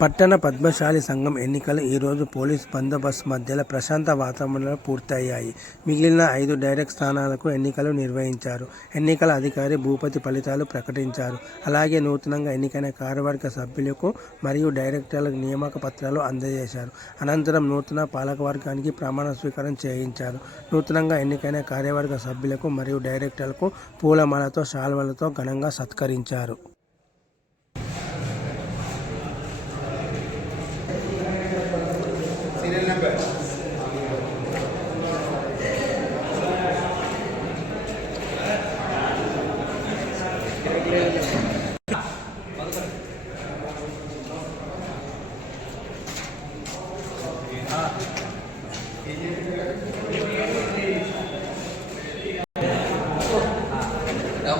పట్టణ పద్మశాలి సంఘం ఎన్నికలు ఈరోజు పోలీస్ బందోబస్తు మధ్యలో ప్రశాంత వాతావరణంలో పూర్తయ్యాయి. మిగిలిన ఐదు డైరెక్ట్ స్థానాలకు ఎన్నికలు నిర్వహించారు. ఎన్నికల అధికారి భూపతి ఫలితాలు ప్రకటించారు. అలాగే నూతనంగా ఎన్నికైన కార్యవర్గ సభ్యులకు మరియు డైరెక్టర్లకు నియామక పత్రాలు అందజేశారు. అనంతరం నూతన పాలకవర్గానికి ప్రమాణ స్వీకారం చేయించారు. నూతనంగా ఎన్నికైన కార్యవర్గ సభ్యులకు మరియు డైరెక్టర్లకు పూలమాలతో శాల్వలతో ఘనంగా సత్కరించారు.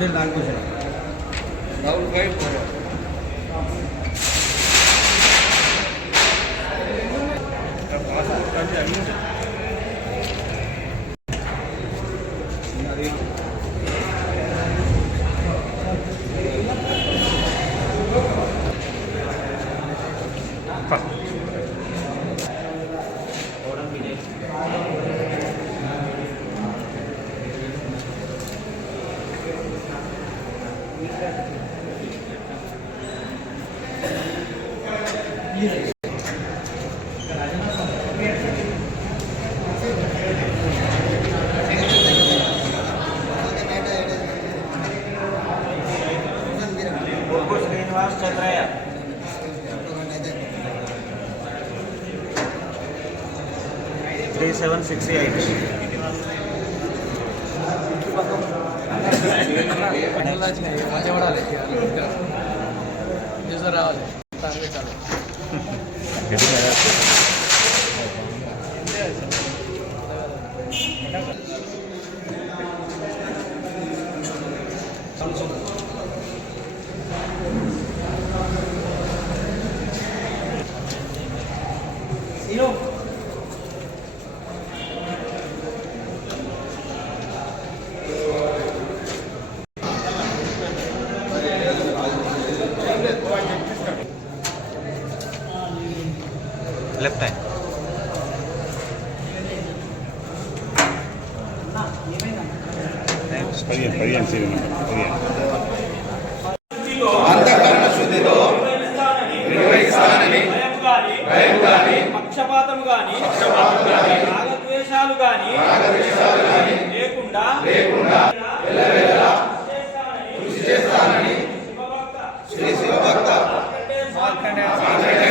డీల్ నాకు double five four three seven six eight రావాలి Cái này లెఫ్ట్ హ్యాండ్ అంతఃకరణ శుద్ధితో నిర్వహిస్తానని భయం గాని పక్షపాతం గాని రాగద్వేషాలు గాని లేకుండా కృషి చేస్తానని శ్రీ శివభక్త మార్కండేయ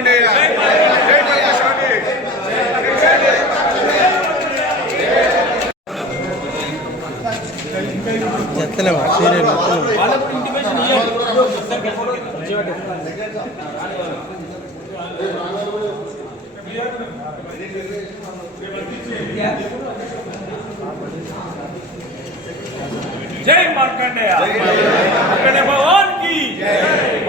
జై మార్కండేయ జై పరమేశ్వరి చెత్తలే సీరియల్ మొత్తం వాళ్ళకు ఇంటిమేషన్ ఇవ్వండి జై మార్కండేయ మార్కండేయ భగవాన్ కి పద్మజాల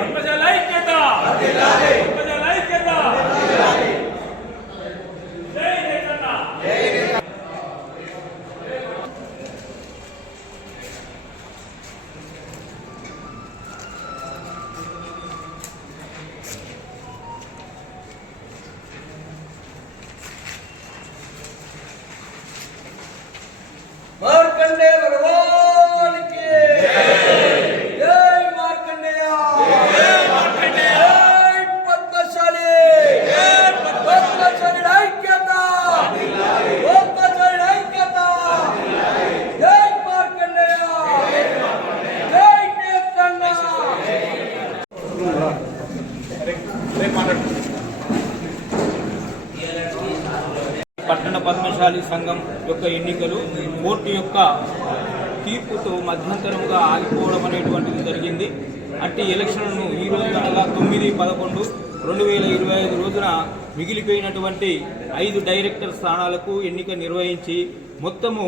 పట్టణ పద్మశాలి సంఘం యొక్క ఎన్నికలు కోర్టు యొక్క తీర్పుతో మధ్యంతరముగా ఆగిపోవడం అనేటువంటిది జరిగింది. అట్టి ఎలక్షన్లను ఈ రోజు అనగా తొమ్మిది పదకొండు రెండు వేల ఇరవై ఐదు రోజున మిగిలిపోయినటువంటి ఐదు డైరెక్టర్ స్థానాలకు ఎన్నిక నిర్వహించి మొత్తము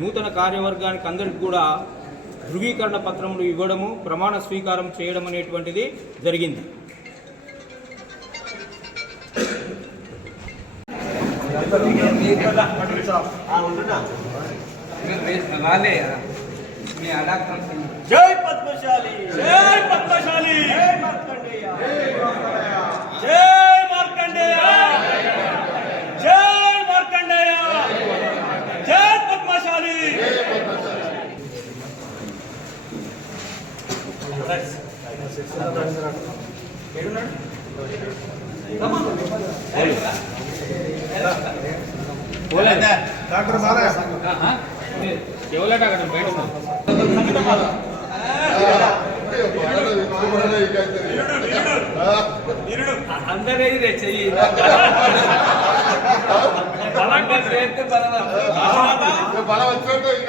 నూతన కార్యవర్గానికి అందరికి కూడా ధృవీకరణ పత్రములు ఇవ్వడము ప్రమాణ స్వీకారం చేయడం అనేటువంటిది జరిగింది. जय पद्मशाली। जय पद्मशाली। డాక్టర్ బాలయ్య ఎవరైనా అక్కడ బయట అందరే ఇదే చెయ్యి బలంగా చేస్తే బలం బలం వచ్చినట్టు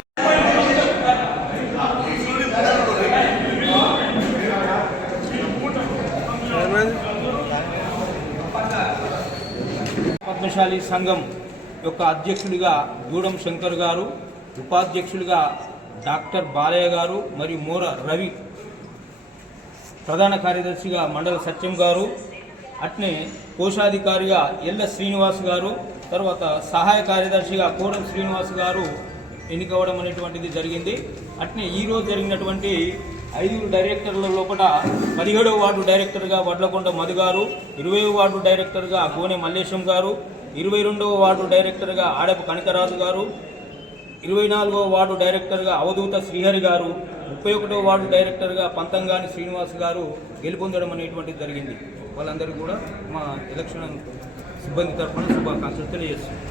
వైశాలి సంఘం యొక్క అధ్యక్షుడిగా గూడెం శంకర్ గారు ఉపాధ్యక్షుడిగా డాక్టర్ బాలయ్య గారు మరియు మోర రవి ప్రధాన కార్యదర్శిగా మండల సత్యం గారు అట్నే కోశాధికారిగా ఎల్ల శ్రీనివాస్ గారు తర్వాత సహాయ కార్యదర్శిగా కోడం శ్రీనివాస్ గారు ఎన్నికవడం అనేటువంటిది జరిగింది. అట్నే ఈరోజు జరిగినటువంటి ఐదుగురు డైరెక్టర్ల లోపల పదిహేడవ వార్డు డైరెక్టర్గా వడ్లకొండ మధు గారు ఇరవై వార్డు డైరెక్టర్గా గోనె మల్లేశం గారు ఇరవై రెండవ వార్డు డైరెక్టర్గా ఆడపు కనకరాజు గారు ఇరవై నాలుగవ వార్డు డైరెక్టర్గా అవధూత శ్రీహరి గారు ముప్పై ఒకటవ వార్డు డైరెక్టర్గా పంతంగాని శ్రీనివాస్ గారు గెలుపొందడం అనేటువంటిది జరిగింది. వాళ్ళందరూ కూడా మా ఎలక్షన్ సిబ్బంది తరఫున శుభాకాంక్షలు తెలియజేస్తున్నాం.